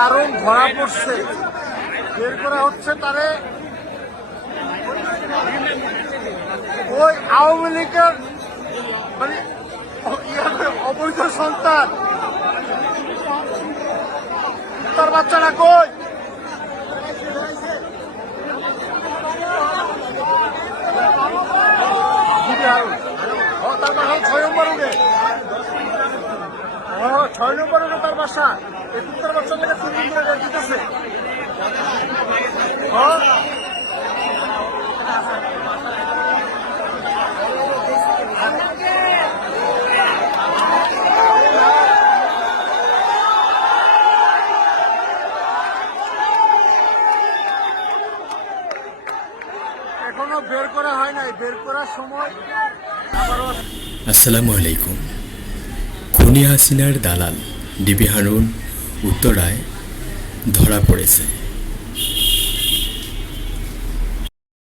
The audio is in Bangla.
হারুন ধরা পড়ছে, বের করা হচ্ছে তারে। ওই আওয়ামী লীগের মানে অবৈধ সন্তান, তার বাচ্চারা কই? তার বাসা 6 নম্বর রোডে, 6 নম্বর রোডে তার বাসা। এই কুত্তার বাচ্চা থেকে 3 দিন ধরে দিতেছে। এখনো বের করা হয় নাই, বের করার সময়। আসসালামু আলাইকুম। খুনি হাসিনার দালাল ডিবি হারুন উত্তরায় ধরা পড়েছে।